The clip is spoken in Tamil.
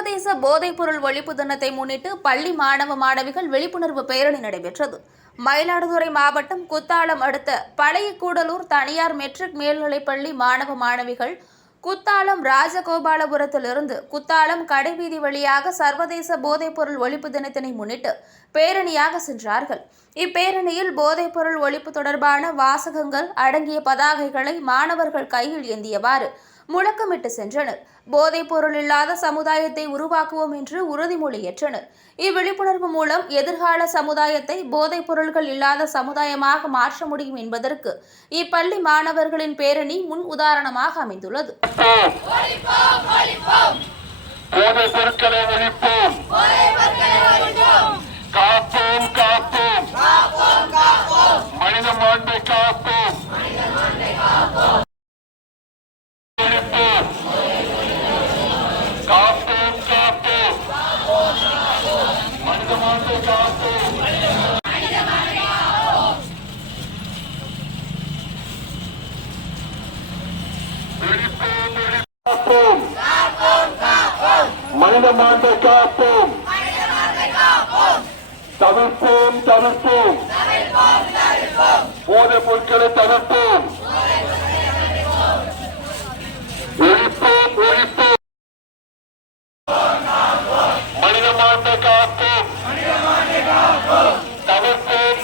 சர்வதேச போதைப்பொருள் ஒழிப்பு தினத்தை முன்னிட்டு பள்ளி மாணவ மாணவிகள் விழிப்புணர்வு பேரணி நடைபெற்றது. மயிலாடுதுறை மாவட்டம் குத்தாலம் அடுத்த பழைய கூடலூர் தனியார் மெட்ரிக் மேல்நிலைப்பள்ளி மாணவ மாணவிகள் குத்தாலம் ராஜகோபாலபுரத்திலிருந்து குத்தாலம் கடைவீதி வழியாக சர்வதேச போதைப்பொருள் ஒழிப்பு தினத்தினை முன்னிட்டு பேரணியாக சென்றார்கள். இப்பேரணியில் போதைப்பொருள் ஒழிப்பு தொடர்பான வாசகங்கள் அடங்கிய பதாகைகளை மாணவர்கள் கையில் ஏந்தியவாறு முழக்கமிட்டு சென்றனர். போதைப் பொருள் இல்லாத சமுதாயத்தை உருவாக்குவோம் என்று உறுதிமொழி ஏற்றனர். இவ்விழிப்புணர்வு மூலம் எதிர்கால சமுதாயத்தை போதைப் பொருள்கள் இல்லாத சமுதாயமாக மாற்ற முடியும் என்பதற்கு இப்பள்ளி மாணவர்களின் பேரணி முன் உதாரணமாக அமைந்துள்ளது. மனித மாண்பை காப்போம், தவிர்ப்போம் தவிர்ப்போம், போதைப் பொருட்களை தவிர்ப்போம், ஒழிப்போம் ஒழிப்போம்.